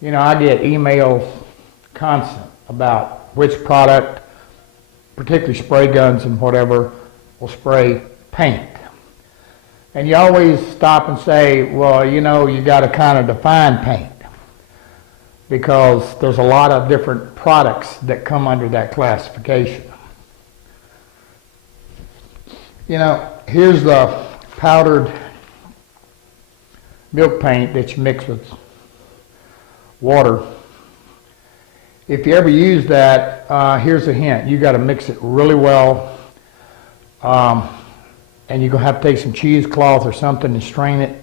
You know, I get emails constant about which product, particularly spray guns and whatever, will spray paint. And you always stop and say, well, you know, you got to kind of define paint, because there's a lot of different products that come under that classification. You know, here's the powdered milk paint that you mix with water. If you ever use that, here's a hint. You got to mix it really well, and you're going to have to take some cheesecloth or something and strain it.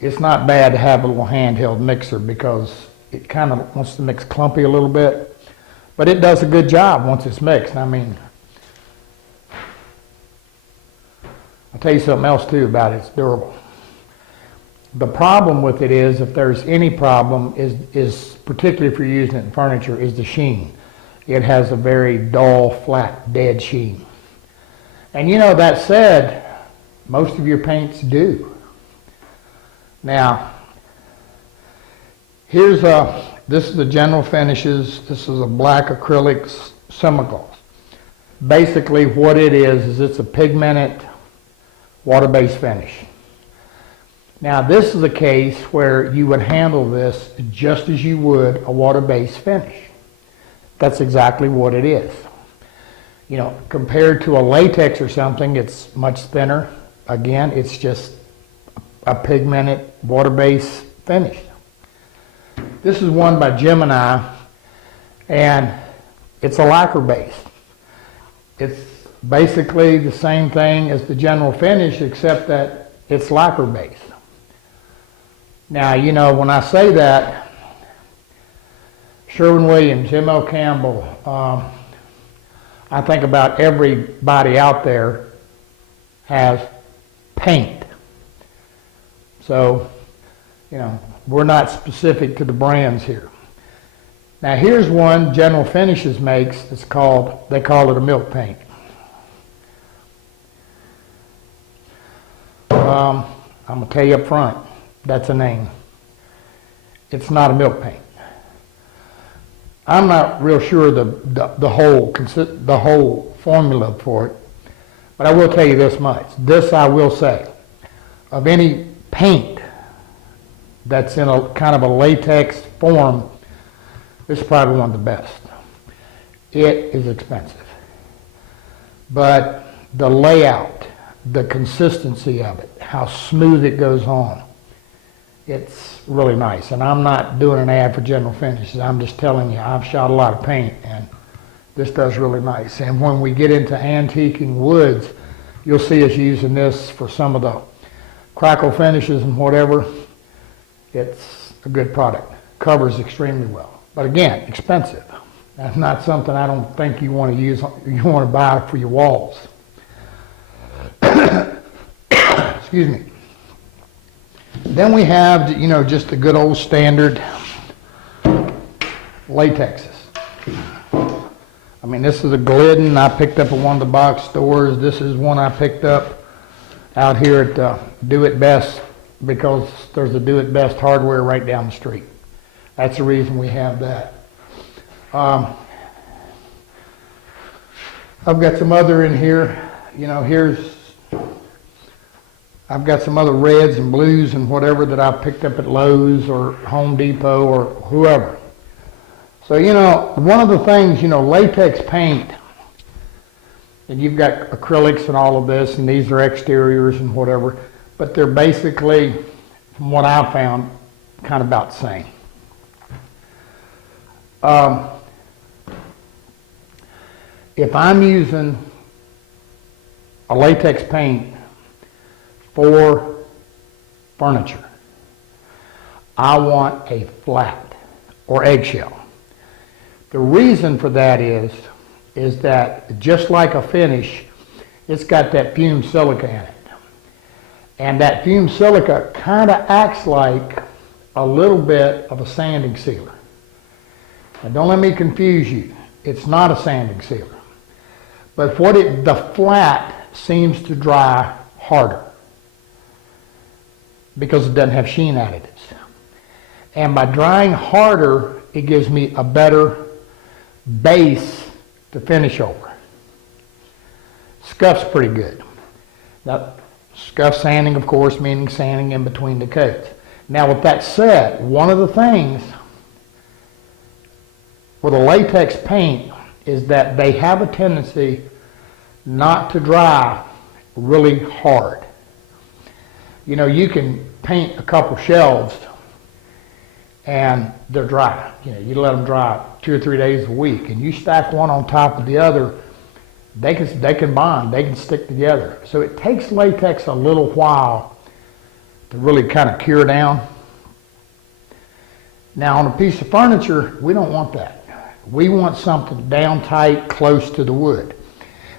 It's not bad to have a little handheld mixer, because it kind of wants to mix clumpy a little bit, but it does a good job once it's mixed. I mean, I'll tell you something else too about it. It's durable. The problem with it is, if there's any problem, is particularly if you're using it in furniture, is the sheen. It has a very dull, flat, dead sheen. And you know, that said, most of your paints do. Now, here's this is the general finishes. This is a black acrylic semigloss. Basically what it is it's a pigmented water-based finish. Now, this is a case where you would handle this just as you would a water-based finish. That's exactly what it is. You know, compared to a latex or something, it's much thinner. Again, it's just a pigmented water-based finish. This is one by Gemini, and it's a lacquer base. It's basically the same thing as the general finish, except that it's lacquer based. Now, you know, when I say that, Sherwin-Williams, M.L. Campbell, I think about everybody out there has paint. So, you know, we're not specific to the brands here. Now, here's one General Finishes makes. It's called, they call it a milk paint. I'm going to tell you up front, that's a name. It's not a milk paint. I'm not real sure the whole formula for it, but I will tell you this much. This I will say, of any paint that's in a kind of a latex form, this is probably one of the best. It is expensive, but the layout, the consistency of it, how smooth it goes on, it's really nice. And I'm not doing an ad for General Finishes. I'm just telling you, I've shot a lot of paint, and this does really nice. And when we get into antiquing woods, you'll see us using this for some of the crackle finishes and whatever. It's a good product. Covers extremely well. But again, expensive. That's not something I don't think you want to use, you want to buy for your walls. Excuse me. Then we have, you know, just the good old standard latexes. I mean, this is a Glidden I picked up at one of the box stores. This is one I picked up out here at Do It Best, because there's a Do It Best hardware right down the street. That's the reason we have that. I've got some other in here. You know, I've got some other reds and blues and whatever that I picked up at Lowe's or Home Depot or whoever. So, you know, one of the things, you know, latex paint, and you've got acrylics and all of this, and these are exteriors and whatever, but they're basically, from what I've found, kind of about the same. If I'm using a latex paint for furniture, I want a flat or eggshell. The reason for that is that just like a finish, it's got that fumed silica in it. And that fumed silica kind of acts like a little bit of a sanding sealer. Now don't let me confuse you. It's not a sanding sealer. But the flat seems to dry harder because it doesn't have sheen additives. And by drying harder, it gives me a better base to finish over. Scuff's pretty good. Now, scuff sanding, of course, meaning sanding in between the coats. Now, with that said, one of the things with a latex paint is that they have a tendency not to dry really hard. You know, you can paint a couple shelves and they're dry. You know, you let them dry 2 or 3 days a week, and you stack one on top of the other, they can bond, they can stick together. So it takes latex a little while to really kind of cure down. Now on a piece of furniture, we don't want that. We want something down tight, close to the wood.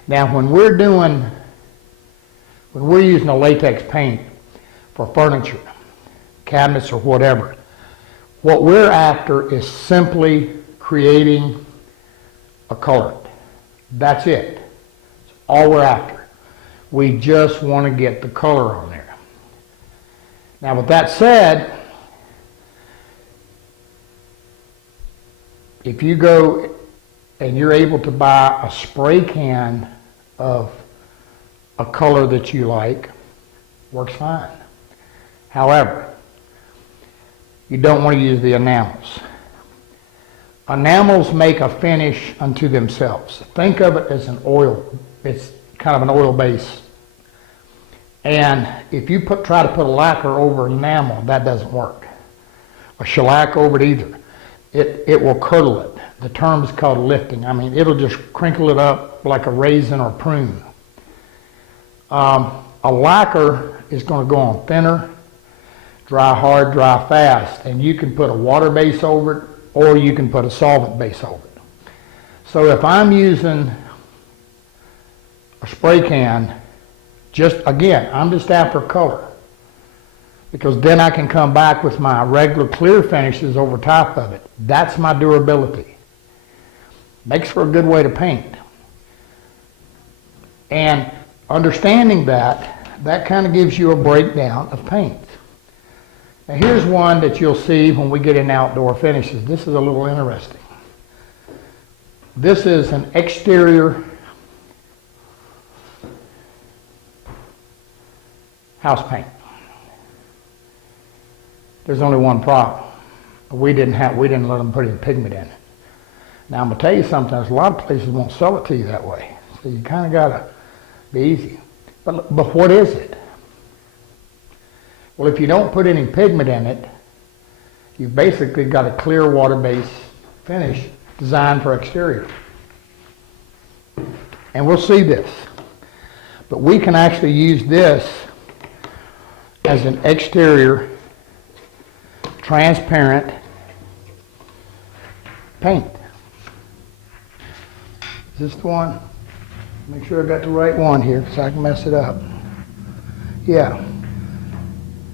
Now when we're using a latex paint for furniture, cabinets or whatever, what we're after is simply creating a color. That's it. That's all we're after. We just want to get the color on there. Now with that said, if you go and you're able to buy a spray can of a color that you like, works fine. However, you don't want to use the enamels. Enamels make a finish unto themselves. Think of it as an oil. It's kind of an oil base. And if you try to put a lacquer over an enamel, that doesn't work. A shellac over it either. It will curdle it. The term is called lifting. I mean, it'll just crinkle it up like a raisin or prune. A lacquer is going to go on thinner, dry hard, dry fast, and you can put a water base over it, or you can put a solvent base over it. So if I'm using a spray can, I'm just after color, because then I can come back with my regular clear finishes over top of it. That's my durability. Makes for a good way to paint. And understanding that kind of gives you a breakdown of paints. Now here's one that you'll see when we get in outdoor finishes. This is a little interesting. This is an exterior house paint. There's only one problem. We didn't let them put any pigment in it. Now I'm gonna tell you something, a lot of places won't sell it to you that way. So you kind of gotta be easy. But what is it? Well, if you don't put any pigment in it, you've basically got a clear water-based finish designed for exterior. And we'll see this. But we can actually use this as an exterior transparent paint. Is this the one? Make sure I got the right one here so I can mess it up. Yeah.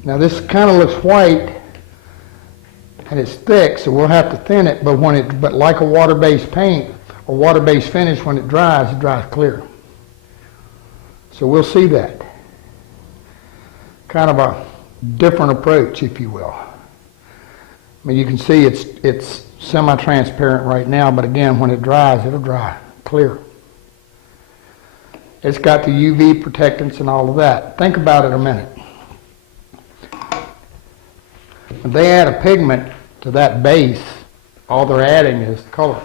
Now this kind of looks white and it's thick, so we'll have to thin it, but like a water-based paint or water-based finish, when it dries clear. So we'll see that. Kind of a different approach, if you will. I mean, you can see it's semi-transparent right now, but again, when it dries, it'll dry clear. It's got the UV protectants and all of that. Think about it a minute. When they add a pigment to that base, all they're adding is color.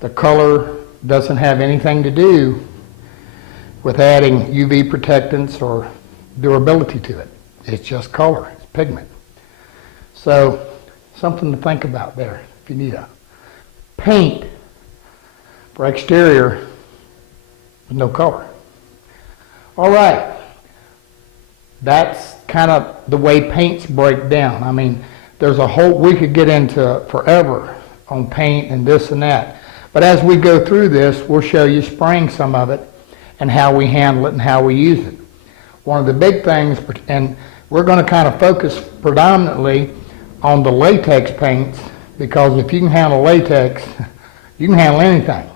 The color doesn't have anything to do with adding UV protectants or durability to it. It's just color, it's pigment. So, something to think about there if you need a paint for exterior with no color. All right, that's kind of the way paints break down. I mean, we could get into forever on paint and this and that. But as we go through this, we'll show you spraying some of it and how we handle it and how we use it. One of the big things, and we're going to kind of focus predominantly on the latex paints, because if you can handle latex, you can handle anything.